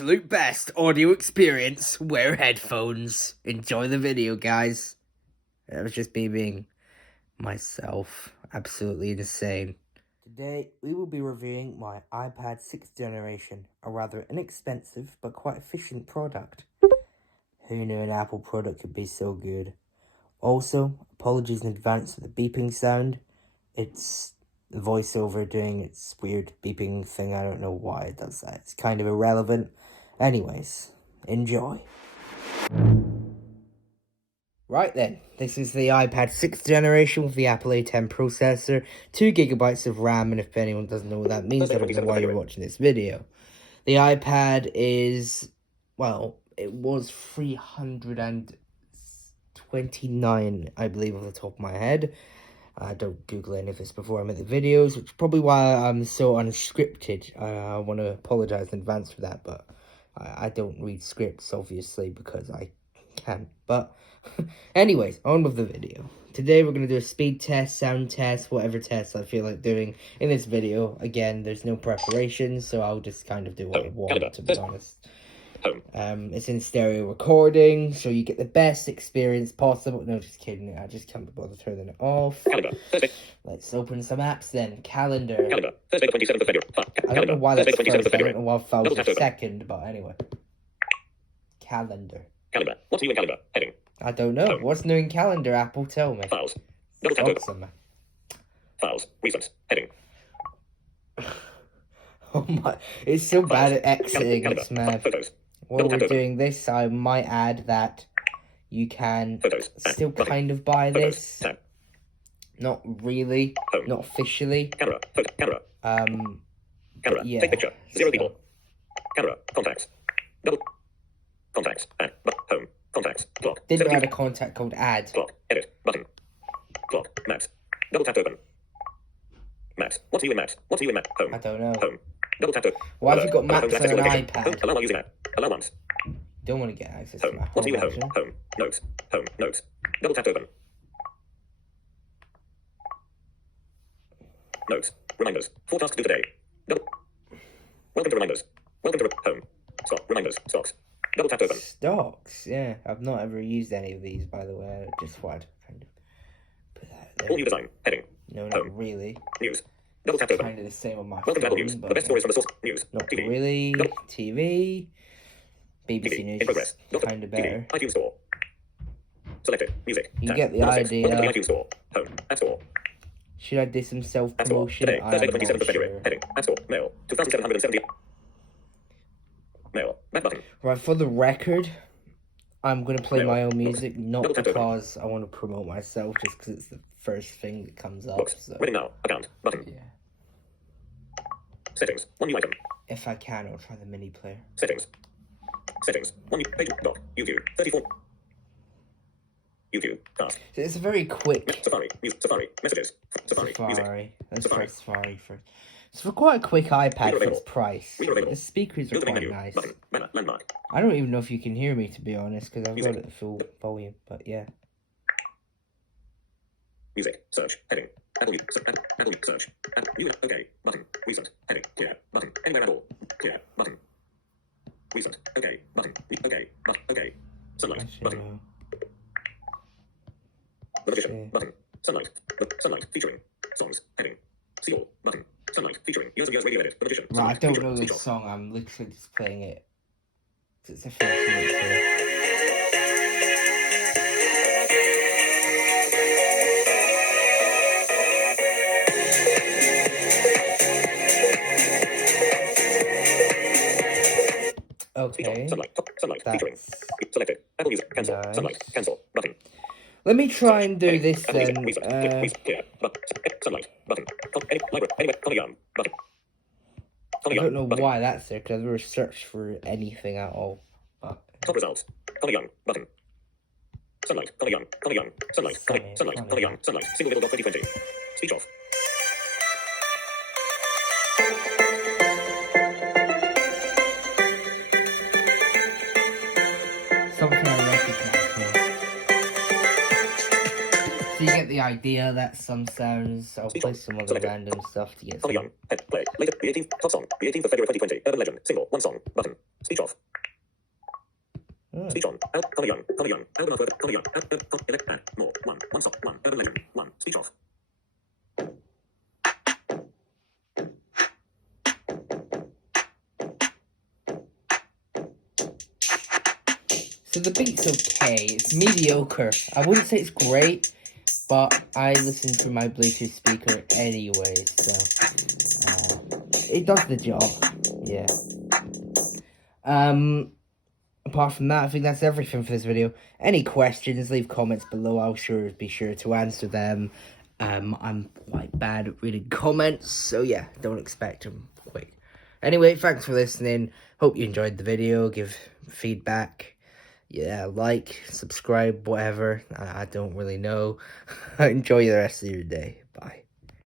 absolute best audio experience, wear headphones. Enjoy the video, guys. That was just me being myself. Absolutely insane. Today, we will be reviewing my iPad 6th generation, a rather inexpensive but quite efficient product. Who knew an Apple product could be so good? Also, apologies in advance for the beeping sound. It's the voiceover doing its weird beeping thing. I don't know why it does that. It's kind of irrelevant. Anyways, enjoy. Right then, this is the iPad 6th generation with the Apple A10 processor, 2GB of RAM, and if anyone doesn't know what that means, I don't know why you're watching this video. The iPad is, well, it was $329, I believe, off the top of my head. I don't Google any of this before I make the videos, which is probably why I'm so unscripted. I want to apologize in advance for that, but I don't read scripts, obviously, because I can. But anyways, on with the video. Today we're going to do a speed test, sound test, whatever test I feel like doing in this video. Again, there's no preparation, so I'll just kind of do what I want, to be honest. It's in stereo recording, so you get the best experience possible. No, just kidding. I just can't be bothered turning it off. Let's open some apps then. Calendar. I don't know why that's first. I don't know why files are second, but anyway. Calendar. What's new in calendar? Heading. I don't know. What's new in calendar, Apple? Tell me. Files. Double tap Awesome. Files. Recent. Heading. Oh my. It's so bad at exiting. Calendar. It's mad. Photos. While we're doing this, I might add that you can still kind of buy this. Not really. Not officially. Camera. Photo. Camera. Camera. Yeah. Take picture. 0 people. Camera. Contacts. Double. Contacts. Add. Home. Contacts. Clock. Didn't add a contact called add. Clock. Edit. Button. Clock. Maps. Double tap to open. Maps. What's new in Maps? What's new in Maps? Home. I don't know. Home. Double tap to. Why have you got Maps on an iPad? Allow while using app. Allow once. Don't want to get access to Home. my What's new in home home? version. Home. Notes. Home. Notes. Double tap to open. Notes. Reminders. 4 tasks to do today. Double. Welcome to reminders. Welcome to home. Stop. Reminders. Stocks. Double tap to open. Stocks, yeah. I've not ever used any of these, by the way. I just thought I'd kind of put that out there. All new design. Heading. No, not Home. really. News. Double tap to open. Kind of the same on my Welcome to Apple phone, News. but The best stories from the source. News. not TV. really. Double. TV. BBC TV. News In progress. is kind of better. TV. iTunes Store. Selected. Music. You Tab. get the Number 6. idea. Welcome to the iTunes Store. Home. App Store. Should I do some App Store. self-promotion? Today. I'm Thursday the not 27th of February. sure. Heading. App Store. Mail. 2,770. Mail. Back button. Right, for the record, I'm going to play Mail. my own music, not Double tap to open. because I want to promote myself, just because it's the first thing that comes up. Books. So, Reading now. Account. Button. yeah. Settings. One new item. If I can, I'll try the mini player. Settings. Settings. One new page. Doc. YouTube. 34. YouTube. Task. So it's a very quick Safari. Music. Safari. Messages. Safari. Music. Safari. Let's Safari. try Safari first. It's for quite a quick iPad for its available. price. Reader available. The speakers are Built-in quite menu. nice. Button. Banner. Landmark. I don't even know if you can hear me, to be honest, because I've got Music. it at full volume. But yeah. Music. Search. Heading. Apple Music. Apple Music. Search. New. Okay. Button. Recent. Heading. Clear. Button. Anywhere at all. Clear. Button. Recent. Okay. Button. Okay. Button. Okay. Sunlight. Actually, Button. no. The Magician. Okay. Button. Sunlight. Sunlight. Featuring. Songs. Heading. See all. Button. Sunlight. Featuring. Years and Years Radio Edit. The Magician. Right, I Sunlight. don't Featuring. know Speech this off. song. I'm literally just playing it. It's a 15-minute player. Okay. Sunlight. Sunlight. That's Featuring. Selected. Apple Music. Cancel. nice. Sunlight. Cancel. Button. Let me try and do Heading. this Apple Music. then. Recent. Recent. Clear. Button. Sunlight. Button. Library. Anywhere. Color Young. Button. I Color don't Young. know Button. why that's there, because I've never searched for anything at all. But Top results. Color Young. Button. Sunlight. Color Young. Color Young. Sunlight. Sunny, Sunlight. Color Color Young. Young. Sunlight. Single middle dot 2020. Speech off. something I recognize here. So you get the idea that some sounds. I'll play some other Selected. random stuff to get Tommy some. Young. Head. Play. Later. The 18th. Top song. The 18th of February 2020. Urban Legend. Single. One song. Button. Speech off. Speech on. Tommy Young. Tommy Young. Album of Tommy Young. More. One song. One. Urban Legend. One. Speech off. So the beat's okay. It's mediocre. I wouldn't say it's great, but I listen through my Bluetooth speaker anyway, so it does the job. Yeah. Apart from that, I think that's everything for this video. Any questions, leave comments below. I'll be sure to answer them. I'm quite bad at reading comments, so yeah, don't expect them quick. Anyway, thanks for listening. Hope you enjoyed the video. Give feedback. Yeah, like, subscribe, whatever. I don't really know. Enjoy the rest of your day. Bye.